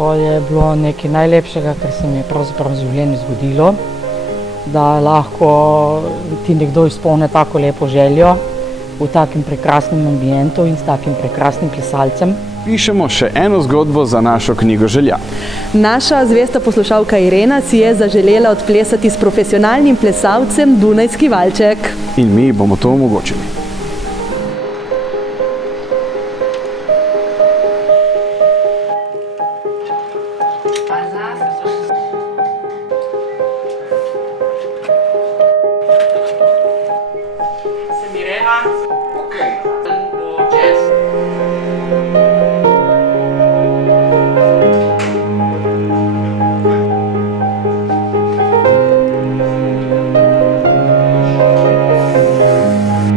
To je bilo nekaj najlepšega, kar se mi je pravzaprav v življenju zgodilo, da lahko ti nekdo izpolni tako lepo željo v takem prekrasnem ambientu in s takim prekrasnim plesalcem. Pišemo še eno zgodbo za našo knjigo želja. Naša zvesta poslušalka Irena si je zaželela odplesati s profesionalnim plesalcem Dunajski valček. In mi bomo to omogočili. Sem Irena. Okej. Bo jazz.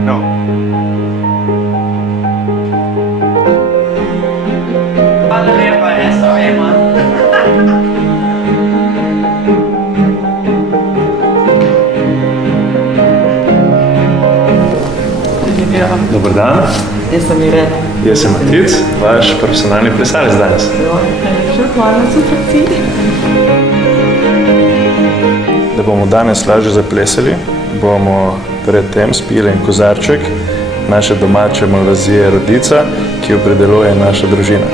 No. Hvala lepa, Ema. Dober dan, Jaz sem Irena. jaz sem Matic, vaš profesionalni plesalec danes. Najlepša hvala za atrakciji. Da bomo danes lažje zaplesali, bomo predtem spili en kozarček naše domače malvazije Rodica, ki jo prideluje naša družina.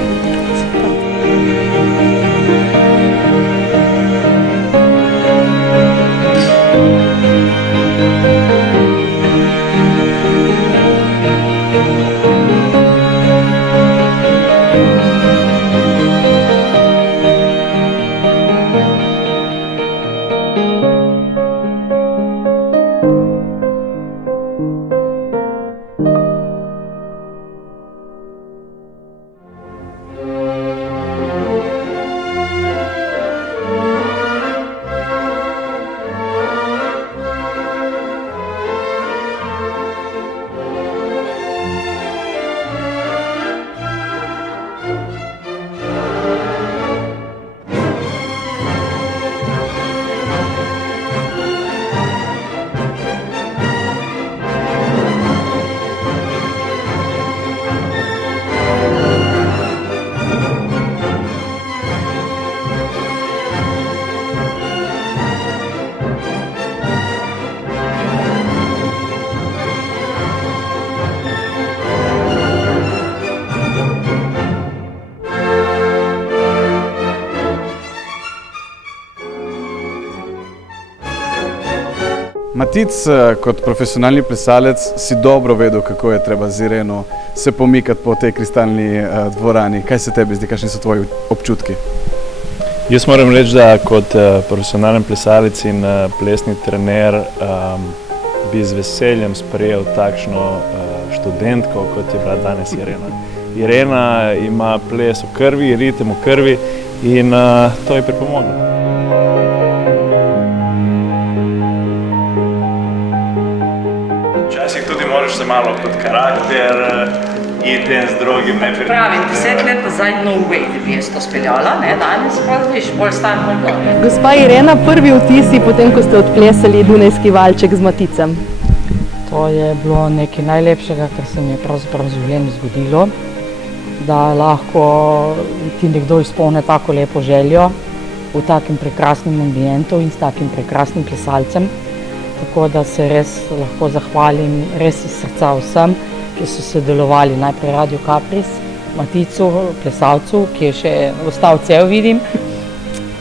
Matic, kot profesionalni plesalec, si dobro vedel, kako je treba z Ireno se pomikati po tej kristalni dvorani. Kaj se tebi zdi, kakšni so tvoji občutki? Jaz moram reči, da kot profesionalen plesalec in plesni trener bi z veseljem sprejel takšno študentko, kot je bila danes Irena. Irena ima ples v krvi, ritem v krvi in to je pripomoglo. Včasih tudi moraš se malo kot karakter iti en z drugim. Pravim, 10 let nazaj no way, da bi jaz to speljala, ne, danes pa viš, bolj stan, bolj dobro. Gospa Irena, prvi vtisi potem, ko ste odplesali Dunajski valček z Maticem. To je bilo nekaj najlepšega, kar se mi je pravzaprav v življenju zgodilo, da lahko ti nekdo izpolni tako lepo željo v takem prekrasnem ambientu in s takim prekrasnim plesalcem. Tako da se res lahko zahvalim res iz srca vsem, ki so sodelovali, najprej Radio Kapris, Maticu, plesalcu, ki je še ostal cel, vidim,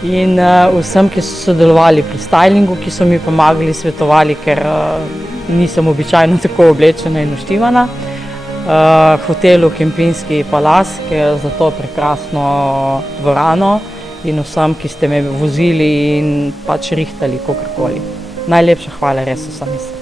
in vsem, ki so sodelovali pri stylingu, ki so mi pomagali, svetovali, ker nisem običajno tako oblečena in naštivana. Hotelu Kempinski Palas, ki je za to prekrasno dvorano, in vsem, ki ste me vozili in pač rihtali kakorkoli. Najlepša hvala res vsem iz srca.